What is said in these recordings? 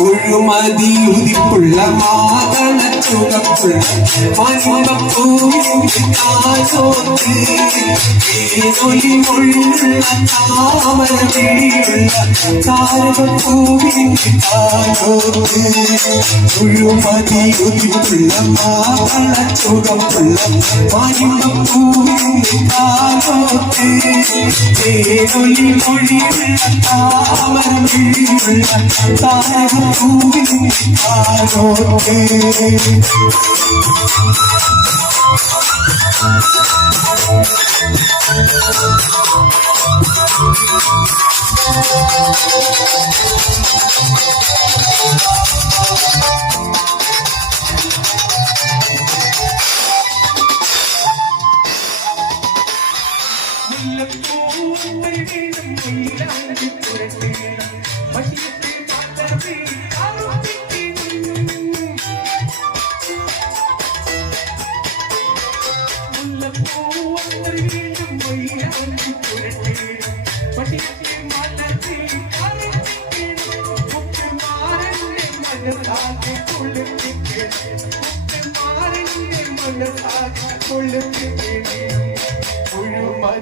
ഉഴുമതി ഉദിപ്പുള്ള മാതള ചുവപ്പുള്ള മണിമപ്പൂവിനോത്ത് ഏതൊലി മൊഴിയുള്ള താമര വീഴുള്ള താരകപ്പൂവിൻ്റെ താരോത്ത് ഉഴുമതി ഉദിപ്പുള്ള മാതള ചുവപ്പുള്ള മണിമപ്പൂവിൻ്റെ താരോത്ത് ഏതൊലി മൊഴിയുള്ള താമര വീഴുള്ള താരകപ്പൂവിൻ്റെ താരോത്ത്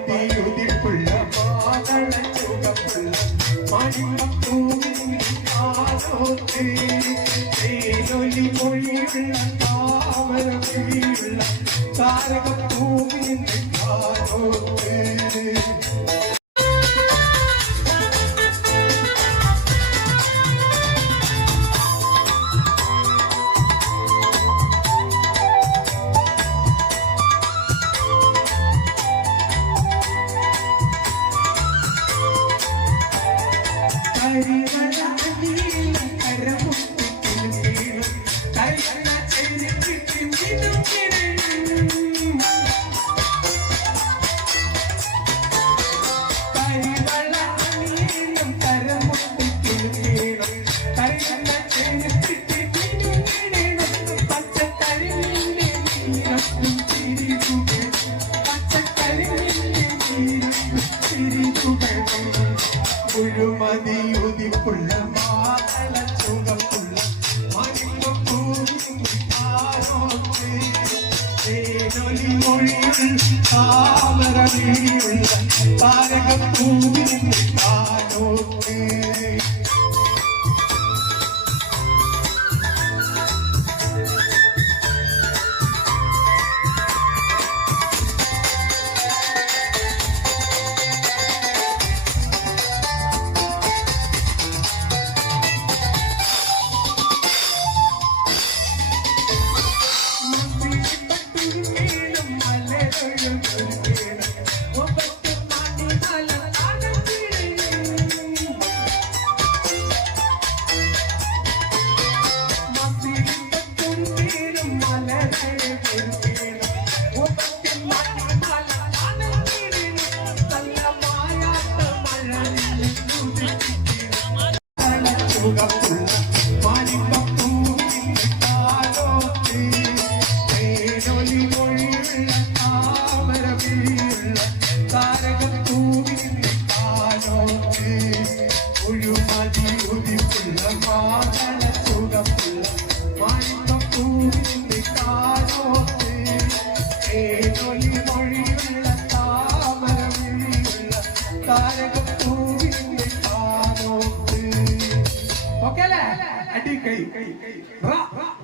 ഉഴുമതിയുതിപ്പുള്ള മാതള ചുവപ്പുള്ള മണിമപ്പൂവിൻ്റെ താരോത്ത് തേനൊലി മൊഴിയുള്ള താമര വിഴിയുള്ള താരകപ്പൂവിൻ്റെ താരോത്ത് ഉഴുമതിയുതിപ്പുള്ള മാതള ചുവപ്പുള്ള മണിമപ്പൂവിൻ്റെ താരോത്ത് തേനൊലി മൊഴിയുള്ള താമര വിഴിയുള്ള താരകപ്പൂവിൻ്റെ താരോത്ത് Okay, lah. Adik kai.